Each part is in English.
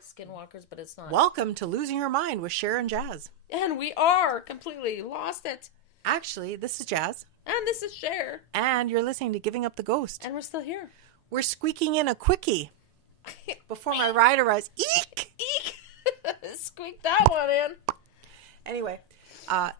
like skinwalkers, but it's not. Welcome to Losing Your Mind with Sher and Jazz. And we are completely lost it. Actually, this is Jazz. And this is Sher. And you're listening to Giving Up the Ghost. And we're still here. We're squeaking in a quickie before my ride arrives. Eek! Eek! Squeak that one in. Anyway,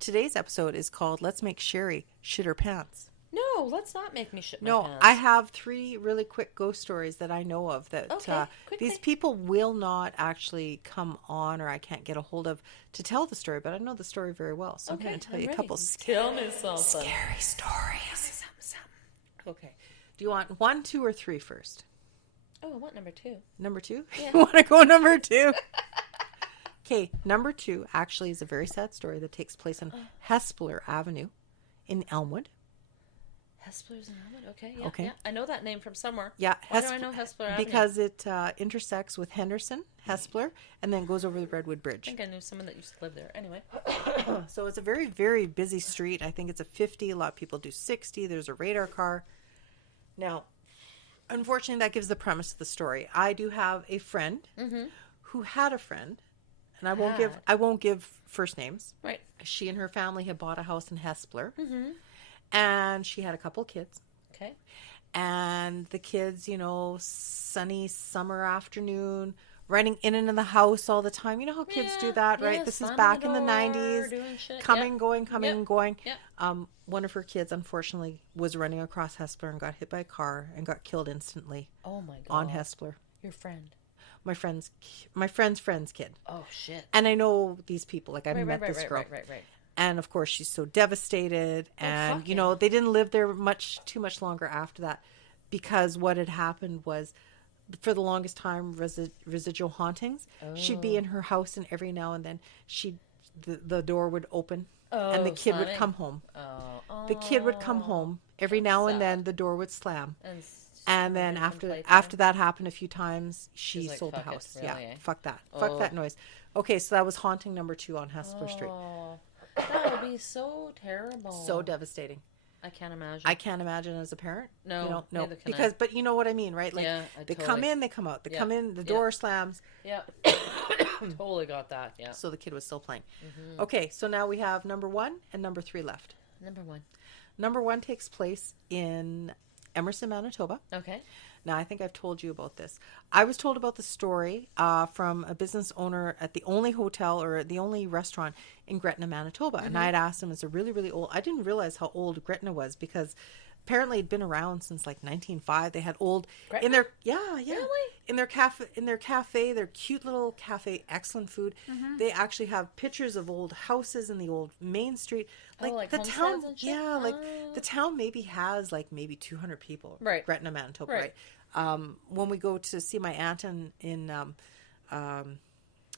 today's episode is called Let's Make Sherry Shit Her Pants. No, let's not make me shit my pants. I have 3 really quick ghost stories that I know of that these people will not actually come on, or I can't get a hold of to tell the story, but I know the story very well. So I'm going to tell you a couple scary stories. Okay. Do you want 1, 2, or 3 first? Oh, I want number 2. Number 2? Yeah. You want to go number 2? Okay, number 2 actually is a very sad story that takes place on Hespeler Avenue in Elmwood. Hespeler's in Elmwood? Okay, yeah. Okay. Yeah. I know that name from somewhere. Yeah. Why do I know Hespeler Avenue? Because it intersects with Henderson, Hespeler, and then goes over the Redwood Bridge. I think I knew someone that used to live there. Anyway. So it's a very, very busy street. I think it's a 50. A lot of people do 60. There's a radar car. Now, unfortunately, that gives the premise of the story. I do have a friend who had a friend, and I won't give first names. Right. She and her family had bought a house in Hespeler. And she had a couple kids. Okay. And the kids, sunny summer afternoon, running in and in the house all the time. You know how kids do that, right? This is back in the 90s. Coming, going. Yep. One of her kids, unfortunately, was running across Hespeler and got hit by a car and got killed instantly. Oh, my God. On Hespeler. Your friend. My friend's friend's kid. Oh, shit. And I know these people. Like, I met this girl. Right. And of course, she's so devastated. And, they didn't live there too much longer after that, because what had happened was, for the longest time, residual hauntings. Oh. She'd be in her house, and every now and then the door would open and the kid would come home. Oh. The kid would come home. Every now and then the door would slam. And then after that happened a few times, she sold the house. Really, yeah, fuck that. Fuck that noise. Okay, so that was haunting number 2 on Hespeler Street. That would be so terrible. So devastating. I can't imagine. I can't imagine as a parent. No, no. Because, but you know what I mean, right? Like, they come in, they come out. They come in, the door slams. Yeah. Totally got that. Yeah. So the kid was still playing. Okay, so now we have number 1 and number 3 left. Number 1. Number 1 takes place in Emerson, Manitoba. Okay. Now, I think I've told you about this. I was told about the story from a business owner at the only hotel or the only restaurant in Gretna, Manitoba. And I had asked him, it's a really, really old... I didn't realize how old Gretna was, because apparently it'd been around since like 1905. They had old... Gretna? In their... Yeah. Really? In their cafe, their cute little cafe, excellent food. They actually have pictures of old houses in the old main street. Like the town... Yeah, like the town maybe has like maybe 200 people. Right. Gretna, Manitoba, right? When we go to see my aunt in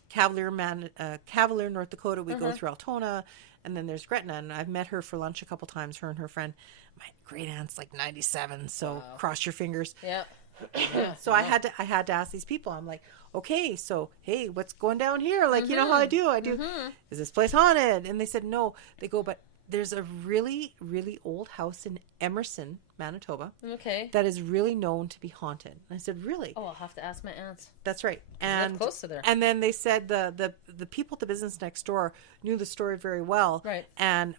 Cavalier, North Dakota, we go through Altona, and then there's Gretna, and I've met her for lunch a couple times, her and her friend. My great aunt's like 97, so cross your fingers. Yeah. So I had to ask these people. I'm like, okay, so hey, what's going down here? Like, you know how I do. Is this place haunted? And they said no. They go, but there's a really, really old house in Emerson, Manitoba. Okay. That is really known to be haunted. And I said, really? Oh, I'll have to ask my aunts. That's right. And close to there. And then they said the people at the business next door knew the story very well. Right.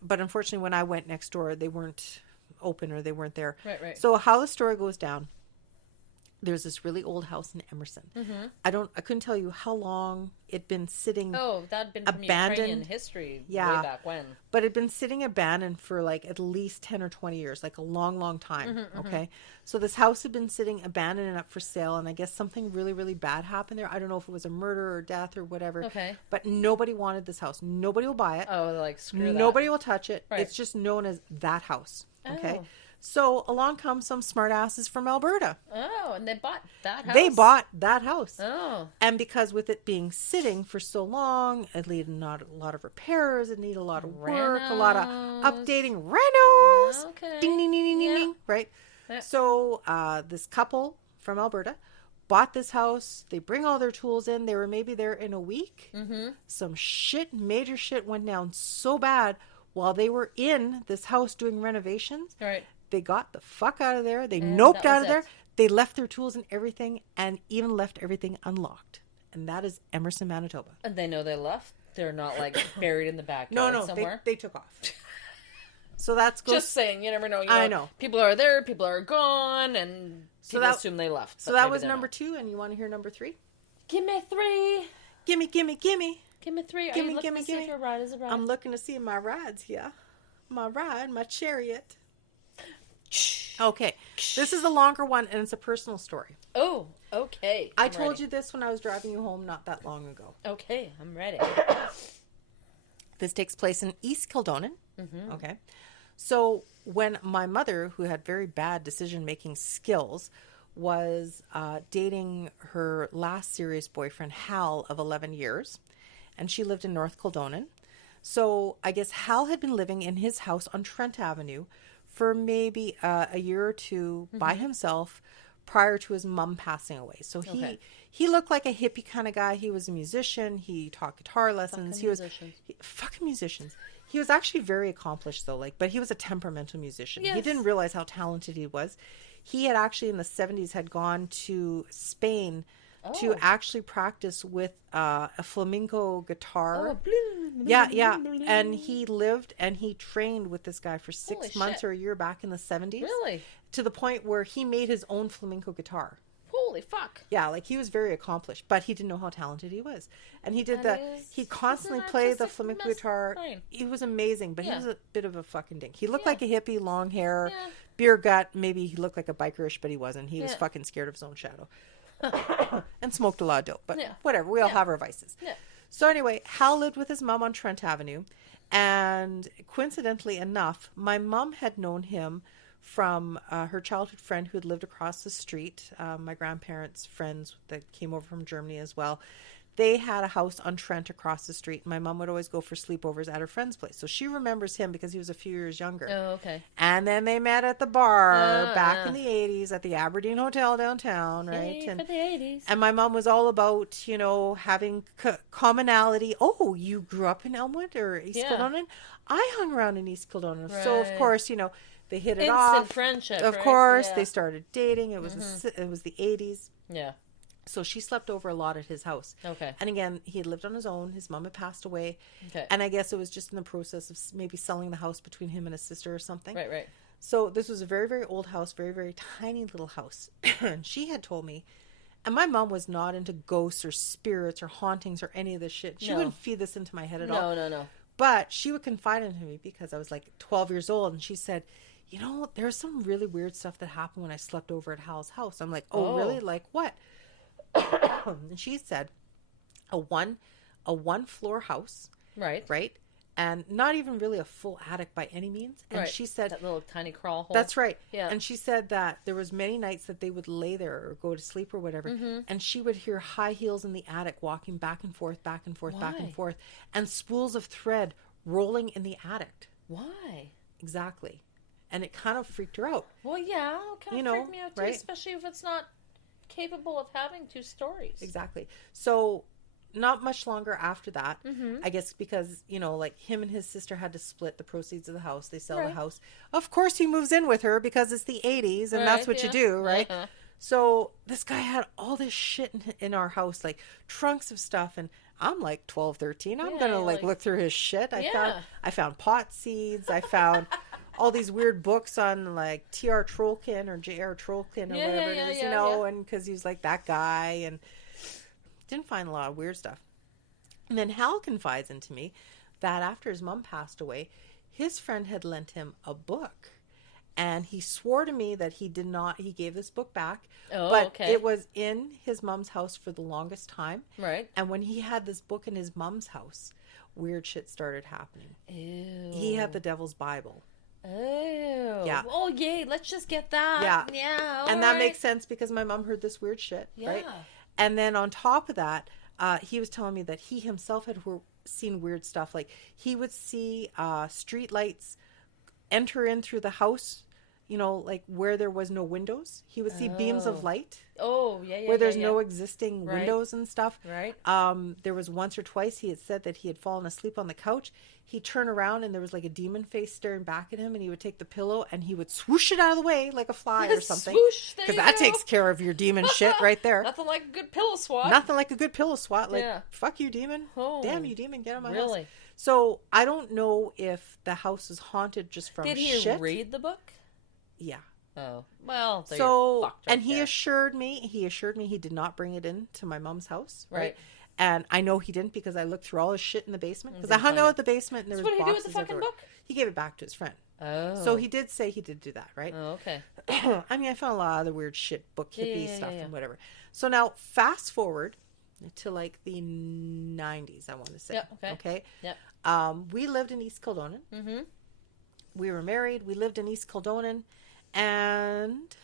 But unfortunately, when I went next door, they weren't open or they weren't there. Right. So how the story goes down, there's this really old house in Emerson. I couldn't tell you how long it'd been sitting. Oh, that'd been from abandoned. Ukrainian history way back when. But it'd been sitting abandoned for like at least 10 or 20 years, like a long, long time. Okay. So this house had been sitting abandoned and up for sale. And I guess something really, really bad happened there. I don't know if it was a murder or death or whatever. Okay. But nobody wanted this house. Nobody will buy it. Oh, like screw that. Nobody will touch it. Right. It's just known as that house. Okay. Oh. So along comes some smartasses from Alberta. Oh, and they bought that house? They bought that house. Oh. And because with it being sitting for so long, it needed not a lot of repairs, it needed a lot of work, a lot of updating, renos. Okay. Ding, ding, ding, ding, ding, ding, right? Yeah. So this couple from Alberta bought this house. They bring all their tools in. They were maybe there in a week. Some major shit went down so bad while they were in this house doing renovations. Right. They got the fuck out of there. They noped out of there. They left their tools and everything, and even left everything unlocked. and that is Emerson, Manitoba. And they know they left? They're not like buried in the backyard somewhere? They took off. So that's just saying, you never know. I know. People are there, people are gone, and people assume they left. So that was number 2, and you want to hear number 3? Give me 3. Gimme. Give me 3. Are you looking to see if your ride is a ride? I'm looking to see my rides here. My ride, my chariot. Okay. This is a longer one, and it's a personal story. Oh, okay. I told you this when I was driving you home not that long ago. Okay, I'm ready. This takes place in East Kildonan. Mm-hmm. Okay. So when my mother, who had very bad decision-making skills, was dating her last serious boyfriend, Hal, of 11 years, and she lived in North Kildonan. So I guess Hal had been living in his house on Trent Avenue for maybe a year or two by himself prior to his mom passing away. So he looked like a hippie kind of guy. He was a musician. He taught guitar lessons. Fucking musicians. He was actually very accomplished though, but he was a temperamental musician. Yes. He didn't realize how talented he was. He had actually in the 70s had gone to Spain to actually practice with a flamenco guitar. Yeah. And he lived and he trained with this guy for 6 months or a year back in the 70s. Really? To the point where he made his own flamenco guitar. Holy fuck. Yeah, he was very accomplished, but he didn't know how talented he was. And he did he constantly played the flamenco guitar. He was amazing, but he was a bit of a fucking dink. He looked like a hippie, long hair, beer gut. Maybe he looked like a bikerish, but he wasn't. He was fucking scared of his own shadow. And smoked a lot of dope, but whatever. We all have our vices. Yeah. So anyway, Hal lived with his mom on Trent Avenue. And coincidentally enough, my mom had known him from her childhood friend who had lived across the street. My grandparents' friends that came over from Germany as well. They had a house on Trent across the street. My mom would always go for sleepovers at her friend's place. So she remembers him because he was a few years younger. Oh, okay. And then they met at the bar back in the 80s at the Aberdeen Hotel downtown, right? For the 80s. And my mom was all about, having commonality. Oh, you grew up in Elmwood or East Kildonan? I hung around in East Kildonan. Right. So, of course, they hit it off. Instant friendship, of course, they started dating. It was it was the 80s. Yeah. So she slept over a lot at his house. Okay. And again, he had lived on his own. His mom had passed away. Okay. And I guess it was just in the process of maybe selling the house between him and his sister or something. Right. So this was a very, very old house, very, very tiny little house. And she had told me, and my mom was not into ghosts or spirits or hauntings or any of this shit. She wouldn't feed this into my head at all. No. But she would confide into me because I was 12 years old. And she said, there's some really weird stuff that happened when I slept over at Hal's house. I'm like, oh. Really? Like what? And she said a one floor house. Right. And not even really a full attic by any means. And she said that little tiny crawl hole. That's right. Yeah. And she said that there was many nights that they would lay there or go to sleep or whatever. Mm-hmm. And she would hear high heels in the attic walking back and forth, back and forth, back and forth. And spools of thread rolling in the attic. Why? Exactly. And it kind of freaked her out. Well, yeah. It kind of freaked me out too, right? Especially if it's not capable of having 2 stories. Exactly. So not much longer after that, I guess because, him and his sister had to split the proceeds of the house. They sell the house. Of course he moves in with her because it's the 80s and that's what you do, right? Uh-huh. So this guy had all this shit in our house, trunks of stuff. And I'm 12, 13. I'm going to look through his shit. I found pot seeds. I found all these weird books on T.R. Tolkien or J.R. Tolkien or whatever it is, and because he was that guy and didn't find a lot of weird stuff. And then Hal confides into me that after his mom passed away, his friend had lent him a book. And he swore to me that he gave this book back. Oh, but it was in his mom's house for the longest time. Right. And when he had this book in his mom's house, weird shit started happening. Ew. He had the Devil's Bible. Oh. Yeah. Oh, yay. Let's just get that. Yeah. And that makes sense because my mom heard this weird shit. Right. And then on top of that, he was telling me that he himself had seen weird stuff. He would see street lights enter in through the house, you know, like where there was no windows. He would see beams of light. Oh, yeah, yeah. Where there's no existing windows and stuff. Right. There was once or twice he had said that he had fallen asleep on the couch. He'd turn around and there was like a demon face staring back at him, and he would take the pillow and he would swoosh it out of the way like a fly or something. Swoosh, because that takes care of your demon shit right there. Nothing like a good pillow swat. Nothing like a good pillow swat. Like, fuck you, demon. Oh, damn you, demon. Get out of my really? house. So I don't know if the house is haunted just from shit. Did he read the book? Yeah. Oh, well, so, and he assured me he did not bring it in to my mom's house. Right. And I know he didn't because I looked through all his shit in the basement. Because I hung out at the basement and there was boxes everywhere. What did he do with the fucking book? He gave it back to his friend. Oh. So he did say he did do that, right? Oh, okay. I mean, I found a lot of other weird shit, book hippie stuff and whatever. So now, fast forward to like the 90s, I want to say. Yeah, okay. Yep. We lived in East Kildonan. Mm-hmm. We were married. We lived in East Kildonan. And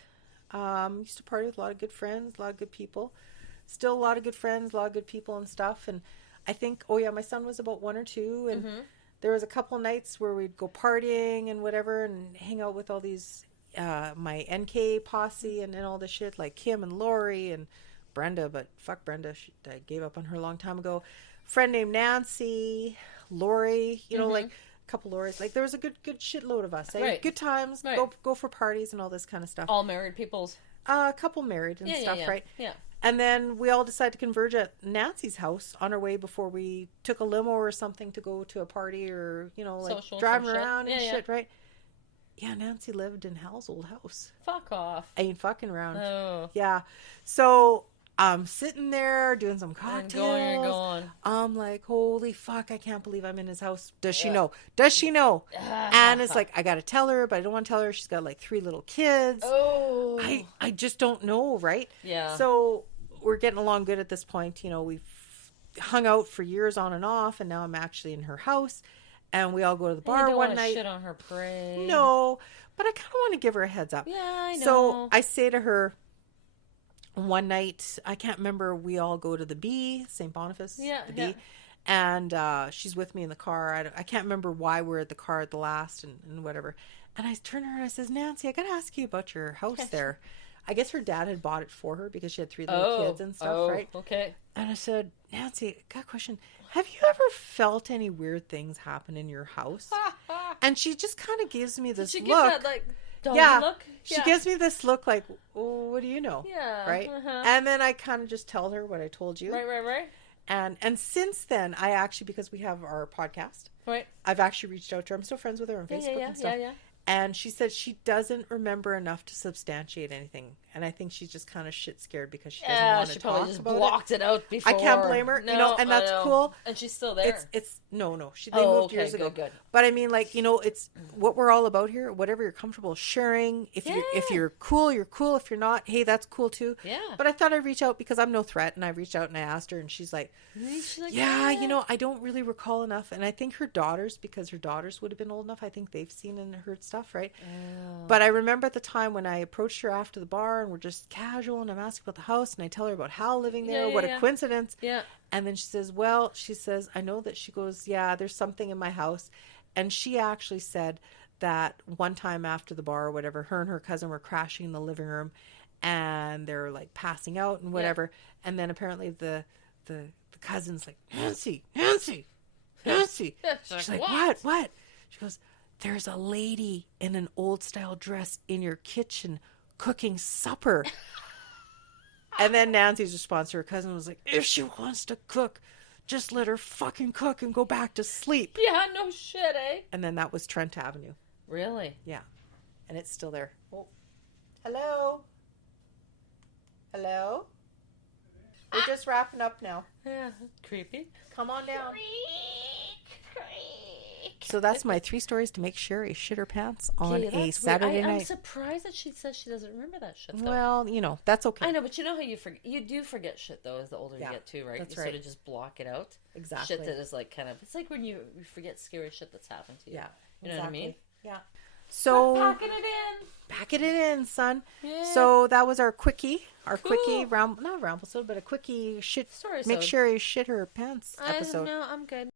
used to party with a lot of good friends, a lot of good people. Still a lot of good friends, a lot of good people and stuff. And I think, my son was about 1 or 2. And there was a couple nights where we'd go partying and whatever and hang out with all these, my NK posse and all this shit, like Kim and Lori and Brenda. But fuck Brenda. I gave up on her a long time ago. Friend named Nancy, Lori, you know, like... couple Loris, like there was a good shitload of us, right? Good times, go for parties and all this kind of stuff. All married peoples. A couple married and stuff, right? Yeah. And then we all decided to converge at Nancy's house on our way before we took a limo or something to go to a party or, you know, like driving around and shit, right? Yeah, Nancy lived in Hal's old house. Fuck off. I ain't fucking around. Oh. Yeah. So I'm sitting there doing some cocktails. And going. I'm like, holy fuck, I can't believe I'm in his house. Does she know? Does she know? And it's like, I got to tell her, but I don't want to tell her. She's got like 3 little kids. Oh. I just don't know, right? Yeah. So we're getting along good at this point. You know, we've hung out for years on and off, and now I'm actually in her house. And we all go to the bar one night. Shit on her parade. No, but I kind of want to give her a heads up. Yeah, I know. So I say to her, one night, I can't remember, we all go to the B, St. Boniface, the B, and she's with me in the car. I can't remember why we're at the car at the last and whatever. And I turn to her and I says, Nancy, I got to ask you about your house there. I guess her dad had bought it for her because she had 3 little kids and stuff, right? Okay. And I said, Nancy, I got a question. Have you ever felt any weird things happen in your house? And she just kind of gives me this look. That, like, look? She gives me this look like, oh, what do you know? Yeah. Right? And then I kind of just tell her what I told you. Right. And since then, I actually, because we have our podcast, I've actually reached out to her. I'm still friends with her on Facebook and stuff. Yeah. And she said she doesn't remember enough to substantiate anything. And I think she's just kind of shit scared because she doesn't want to talk about it. She probably just blocked it out before. I can't blame her, you know, and that's cool. And she's still there. No. They moved years ago. Good. But I mean, like, you know, it's what we're all about here. Whatever you're comfortable sharing. If you're cool, you're cool. If you're not, hey, that's cool too. Yeah. But I thought I'd reach out because I'm no threat. And I reached out and I asked her and she's like, yeah, you know, I don't really recall enough. And I think her daughters, because her daughters would have been old enough, I think they've seen and heard stuff, right? But I remember at the time when I approached her after the bar and we're just casual and I'm asking about the house and I tell her about Hal living there. What a coincidence. Yeah. And then she says, I know that she goes, yeah, there's something in my house. And she actually said that one time after the bar or whatever, her and her cousin were crashing in the living room and they're like passing out and whatever. Yeah. And then apparently the cousin's like, Nancy. She's like, what? She goes, there's a lady in an old style dress in your kitchen cooking supper. And then Nancy's response to her cousin was like, if she wants to cook, just let her fucking cook and go back to sleep. Yeah, no shit, eh? And then that was Trent Avenue. Really? Yeah. And it's still there. Oh. Hello? We're just wrapping up now. Yeah, creepy. Come on down. So that's my 3 stories to make Sherry shit her pants on a Saturday night. I'm surprised that she says she doesn't remember that shit, though. Well, you know, that's okay. I know, but you know how you do forget shit, though, as the older you get, too, right? That's you sort of just block it out. Exactly. Shit that is like kind of, it's like when you forget scary shit that's happened to you. Yeah. You know what I mean? Yeah. So packing it in, son. Yeah. So that was our quickie, Quickie not ramble, but a quickie shit. Make Sherry shit her pants episode. No, I'm good.